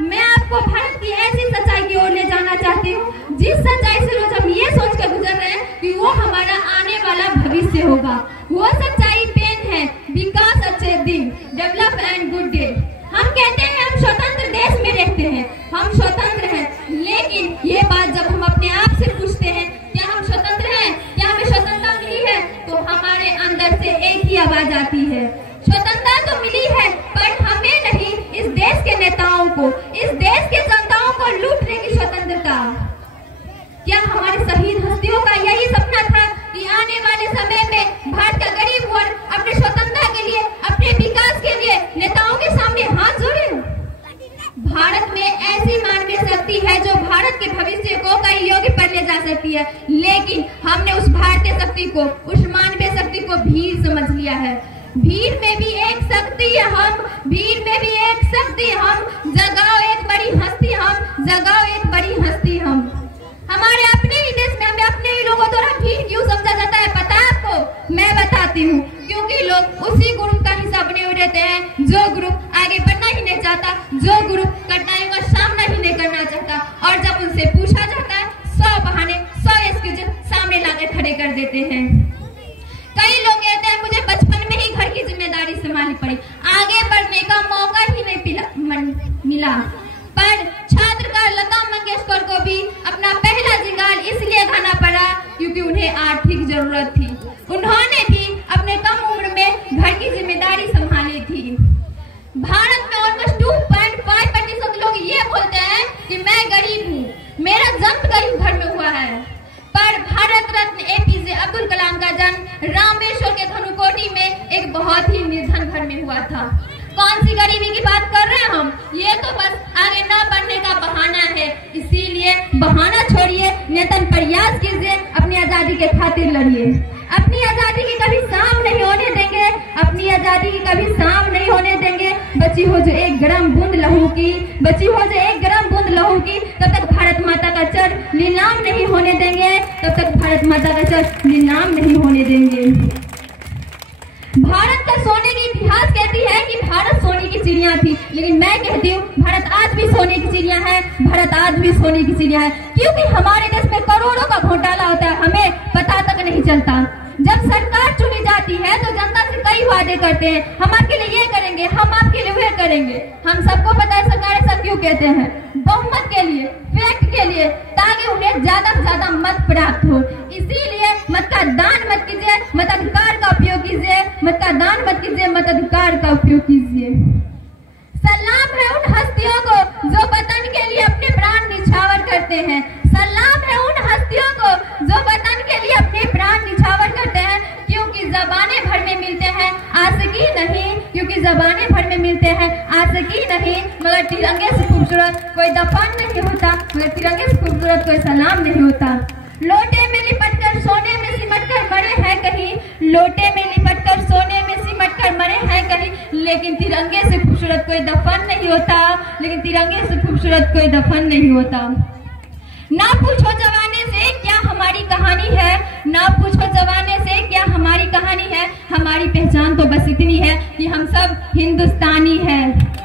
मैं आपको भारत की ऐसी सच्चाई की ओर ले जाना चाहती हूँ जिस सच्चाई से रोज हम ये सोच कर गुजर रहे हैं कि वो हमारा आने वाला भविष्य होगा। वो सच्चाई पेन है, विकास, अच्छे दिन, डेवलप एंड गुड डे। हम कहते हैं हम स्वतंत्र देश में रहते हैं, हम स्वतंत्र हैं, लेकिन ये बात जब हम अपने आप से पूछते हैं क्या हम स्वतंत्र हैं, क्या हमें स्वतंत्रता मिली है, तो हमारे अंदर से एक ही आवाज आती है, स्वतंत्रता तो मिली है पर हमें नहीं, इस देश के नेताओं को, इस देश के जनताओं को लूटने की स्वतंत्रता। क्या हमारे शहीद हस्तियों का यही सपना था कि आने वाले समय में भारत का गरीब वर्ग अपने स्वतंत्रता के लिए, अपने विकास के लिए नेताओं के सामने हाथ जोड़े? भारत में ऐसी मानवीय शक्ति है जो भारत के भविष्य को कई योग्य पर ले जा सकती है, लेकिन हमने उस भारतीय शक्ति को, उस मानवीय शक्ति को भीड़ समझ लिया है। भीड़ में भी एक शक्ति हम, भीड़ में भी एक शक्ति हम, जगाओ एक बड़ी हस्ती हम, जगाओ एक बड़ी हस्ती हम। हमारे अपने ही देश में हमें अपने ही लोगों द्वारा भीड़ क्यों समझा जाता है पता है आपको? मैं बताती हूँ, क्योंकि लोग उसी ग्रुप का हिस्सा बने हुए रहते हैं जो ग्रुप आगे बढ़ना ही नहीं चाहता, जो ग्रुप कठिनाइयों का सामना ही नहीं करना चाहता, और जब उनसे पूछा जाता है 100 बहाने, 100 एक्सक्यूज सामने लाकर खड़े कर देते हैं। कई लोग कहते हैं मुझे बचपन में ही घर की जिम्मेदारी संभालनी पड़ी, आगे बढ़ने का मौका ही नहीं मिला। पर छात्र का लता मंगेशकर को भी अपना पहला जिंगाल इसलिए गाना पड़ा क्योंकि उन्हें आर्थिक जरूरत थी। उन्होंने भी अपने कम उम्र में घर की जिम्मेदारी संभाली थी। भारत में ऑलमोस्ट 2.5% लोग ये बोलते हैं कि मैं गरीब हूँ, मेरा जन्म गरीब घर में हुआ है। पर भारत रत्न एपीजे अब्दुल कलाम का जन्म रामेश्वर के धनुकोटी में एक बहुत ही निर्धन घर में हुआ था। कौन सी गरीबी की बात कर रहे हैं हम? ये तो बस आगे न बढ़ने का बहाना है, इसीलिए बहाना छोड़िए, निरंतर प्रयास कीजिए, अपनी आजादी के खातिर लड़िए। अपनी आजादी की कभी शाम नहीं होने देंगे, अपनी आजादी की कभी शाम नहीं होने देंगे। बची हो जो एक गरम बूंद लहू की, बची हो जो एक गरम बूंद लहू की, तब तक भारत माता का चर नीलाम नहीं होने देंगे, तब तक भारत माता का चर नीलाम नहीं होने देंगे। भारत का सोने की इतिहास कहती है कि भारत सोने की चिड़िया थी, लेकिन मैं कहती हूँ भारत आज भी सोने की चिड़िया है, भारत आज भी सोने की चिड़िया है, क्योंकि हमारे देश में करोड़ों का घोटाला होता है, हमें पता तक नहीं चलता। जब सरकार चुनी जाती है तो जनता से कई वादे करते हैं, हम आपके लिए ये करेंगे, हम आपके लिए वो करेंगे। हम सबको पता है सरकार ऐसा क्यों कहते हैं, बहुमत के लिए, फैक्ट के लिए, ताकि उन्हें ज्यादा से ज्यादा मत प्राप्त हो। इसीलिए मत का दान मत कीजिए, मताधिकार का उपयोग कीजिए, मत का दान मत कीजिए, मताधिकार का उपयोग कीजिए। सलाम है उन हस्तियों को जो वतन के लिए अपने प्राण निछावर करते हैं, सलाम है उन हस्तियों को जो वतन के लिए अपने प्राण निछावर करते हैं, क्योंकि ज़बाने भर में मिलते हैं आशिकी नहीं, क्योंकि ज़बाने भर में मिलते हैं आशिकी नहीं, मगर तिरंगे से खूबसूरत कोई दफन नहीं होता, मगर तिरंगे से खूबसूरत कोई सलाम नहीं होता। लोटे में लिपटकर सोने में सिमटकर मरे हैं कहीं, लोटे में लिपटकर सोने में सिमटकर मरे हैं कहीं, लेकिन तिरंगे से खूबसूरत कोई दफन नहीं होता, लेकिन तिरंगे से खूबसूरत कोई दफन नहीं होता। ना पूछो जवाने से क्या हमारी कहानी है, ना पूछो जवाने से क्या हमारी कहानी है, हमारी पहचान तो बस इतनी है कि हम सब हिंदुस्तानी हैं।